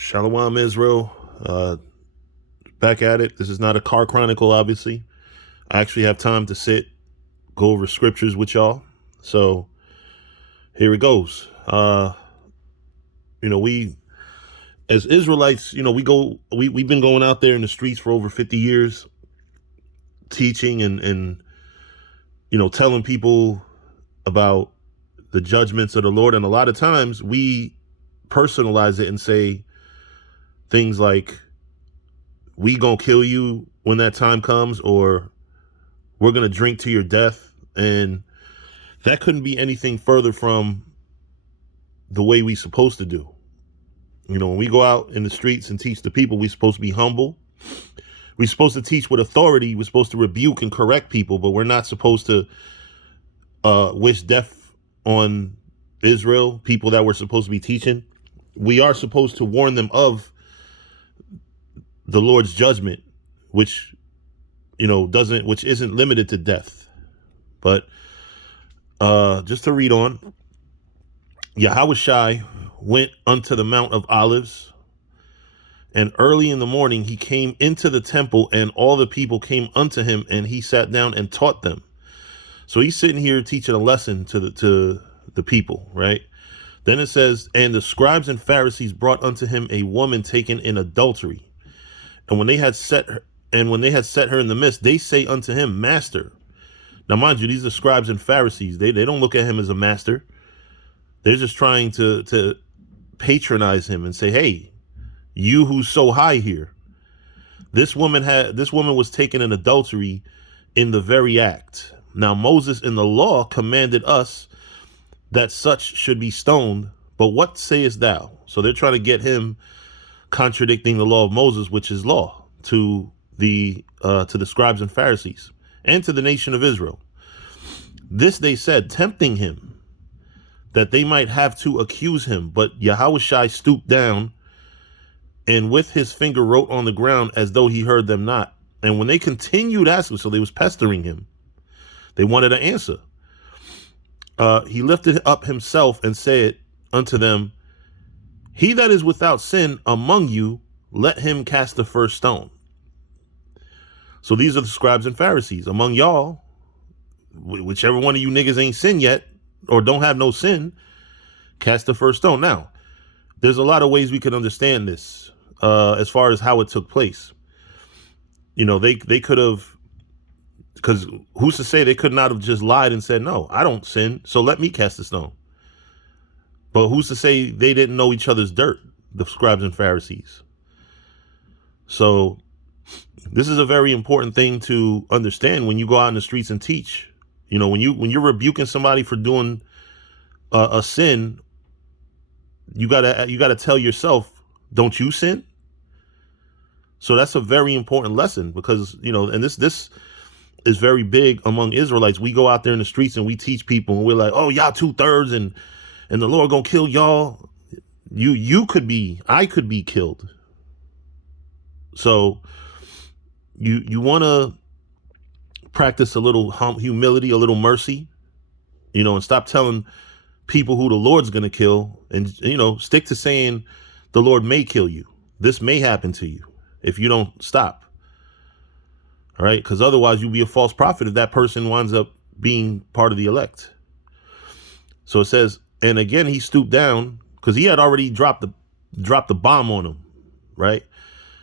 Shalom Israel. Back at it. This is not a car chronicle, obviously. I actually have time to sit, go over scriptures with y'all. So here it goes. We as Israelites, we've been going out there in the streets for over 50 years, teaching and telling people about the judgments of the Lord. And a lot of times we personalize it and say things like, we gonna kill you when that time comes, or we're gonna drink to your death. And that couldn't be anything further from the way we supposed to do. When we go out in the streets and teach the people, we're supposed to be humble. We're supposed to teach with authority. We're supposed to rebuke and correct people, but we're not supposed to wish death on Israel, people that we're supposed to be teaching. We are supposed to warn them of the Lord's judgment, which isn't limited to death. But just to read on, Yahushai went unto the Mount of Olives, and early in the morning he came into the temple, and all the people came unto him, and he sat down and taught them. So he's sitting here teaching a lesson to the people, right? Then it says, and the scribes and Pharisees brought unto him a woman taken in adultery. And when they had set her in the midst, they say unto him, Master. Now, mind you, these are scribes and Pharisees. They don't look at him as a master. They're just trying to patronize him and say, hey, you who's so high here. This woman was taken in adultery in the very act. Now, Moses in the law commanded us that such should be stoned. But what sayest thou? So they're trying to get him contradicting the law of Moses, which is law, to the scribes and Pharisees and to the nation of Israel. This they said, tempting him, that they might have to accuse him. But Yahushai stooped down and with his finger wrote on the ground as though he heard them not. And when they continued asking, so they was pestering him, they wanted an answer. He lifted up himself and said unto them, he that is without sin among you, let him cast the first stone. So these are the scribes and Pharisees. Among y'all, whichever one of you niggas ain't sinned yet or don't have no sin, cast the first stone. Now, there's a lot of ways we can understand this as far as how it took place. They could have, because who's to say they could not have just lied and said, no, I don't sin, so let me cast the stone. But who's to say they didn't know each other's dirt, the scribes and Pharisees? So this is a very important thing to understand when you go out in the streets and teach. When you're rebuking somebody for doing a sin, you gotta tell yourself, don't you sin? So that's a very important lesson, because and this is very big among Israelites. We go out there in the streets and we teach people, and we're like, oh, y'all 2/3 and the Lord gonna kill y'all. I could be killed. So you want to practice a little humility, a little mercy, and stop telling people who the Lord's gonna kill, and stick to saying the Lord may kill you. This may happen to you if you don't stop. All right, because otherwise you'll be a false prophet if that person winds up being part of the elect. So it says, and again, he stooped down, because he had already dropped the bomb on him, right?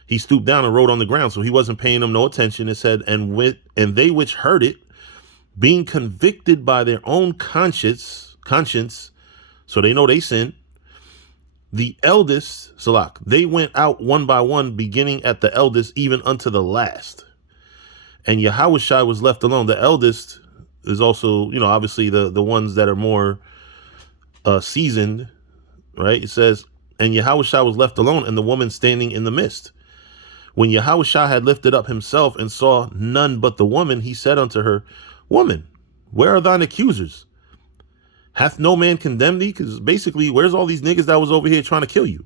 He stooped down and wrote on the ground, so he wasn't paying them no attention. It said, and they which heard it, being convicted by their own conscience, so they know they sinned, the eldest, Salak, they went out one by one, beginning at the eldest, even unto the last. And Yahushai was left alone. The eldest is also, obviously the ones that are more seasoned, right? It says, and Yahushua was left alone, and the woman standing in the midst. When Yahushua had lifted up himself and saw none but the woman, he said unto her, Woman, where are thine accusers? Hath no man condemned thee? Because basically, where's all these niggas that was over here trying to kill you?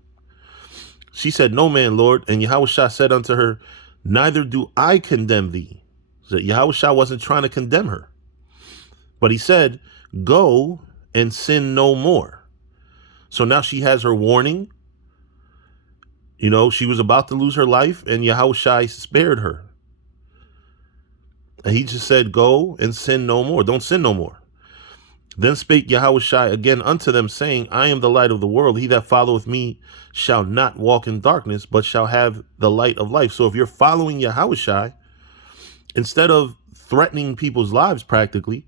She said, No man, Lord. And Yahushua said unto her, Neither do I condemn thee. So Yahushua wasn't trying to condemn her, but he said, Go and sin no more. So now she has her warning. You know, she was about to lose her life, and Yahushua spared her. And he just said, go and sin no more. Don't sin no more. Then spake Yahushua again unto them, saying, I am the light of the world. He that followeth me shall not walk in darkness, but shall have the light of life. So if you're following Yahushua, instead of threatening people's lives practically,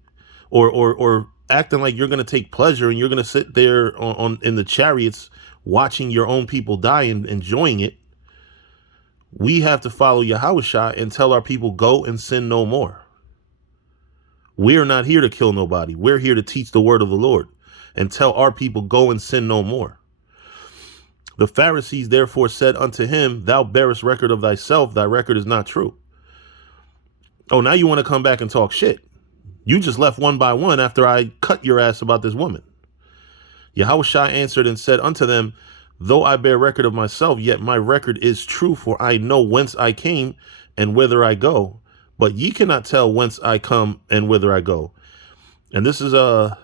or acting like you're going to take pleasure and you're going to sit there on in the chariots watching your own people die and enjoying it, we have to follow Yahushua and tell our people, go and sin no more. We're not here to kill nobody. We're here to teach the word of the Lord and tell our people, go and sin no more. The Pharisees therefore said unto him, thou bearest record of thyself, thy record is not true. Oh, now you want to come back and talk shit. You just left one by one after I cut your ass about this woman. Yahushua answered and said unto them, though I bear record of myself, yet my record is true, for I know whence I came and whither I go. But ye cannot tell whence I come and whither I go. And this is the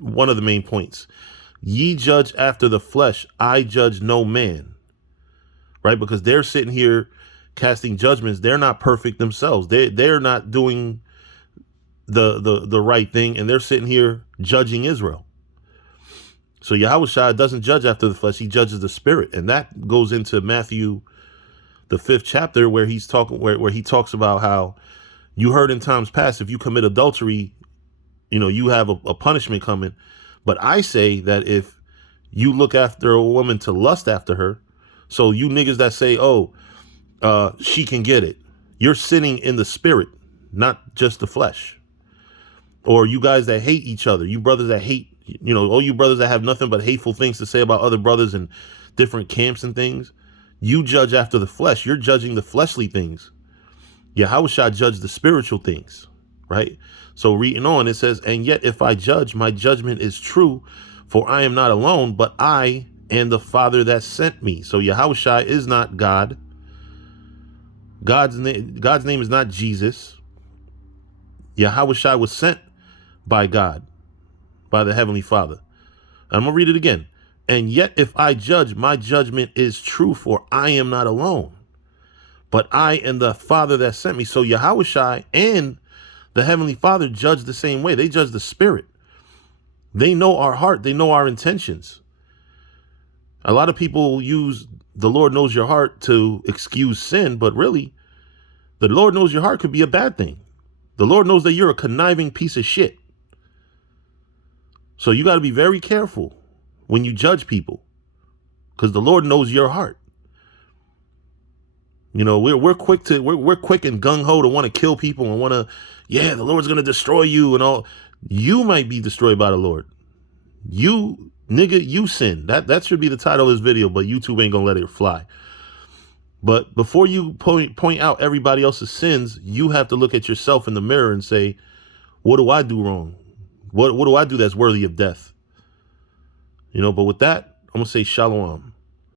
one of the main points. Ye judge after the flesh, I judge no man. Right? Because they're sitting here casting judgments. They're not perfect themselves. They're not doing the right thing, and they're sitting here judging Israel. So Yahushua doesn't judge after the flesh, he judges the spirit. And that goes into Matthew, the 5th chapter, where he's talking, where he talks about how you heard in times past, if you commit adultery, you know, you have a punishment coming. But I say that if you look after a woman to lust after her, so you niggas that say, oh, she can get it, you're sinning in the spirit, not just the flesh. Or you guys that hate each other, you brothers that hate, you know, all you brothers that have nothing but hateful things to say about other brothers in different camps and things, you judge after the flesh. You're judging the fleshly things. Yahushua judged the spiritual things, right? So reading on, it says, and yet if I judge, my judgment is true, for I am not alone, but I and the Father that sent me. So Yahushua is not God. God's name is not Jesus. Yahushua was sent by God, by the Heavenly Father. I'm going to read it again. And yet if I judge, my judgment is true, for I am not alone, but I and the Father that sent me. So Yahushua and the Heavenly Father judge the same way. They judge the spirit. They know our heart. They know our intentions. A lot of people use the Lord knows your heart to excuse sin, but really, the Lord knows your heart could be a bad thing. The Lord knows that you're a conniving piece of shit. So you got to be very careful when you judge people, because the Lord knows your heart. You know, we're quick and gung ho to want to kill people and want to, yeah, the Lord's going to destroy you and all. You might be destroyed by the Lord. You nigga, you sin. That should be the title of this video, but YouTube ain't going to let it fly. But before you point out everybody else's sins, you have to look at yourself in the mirror and say, what do I do wrong? What do I do that's worthy of death? You know, but with that, I'm going to say shalom.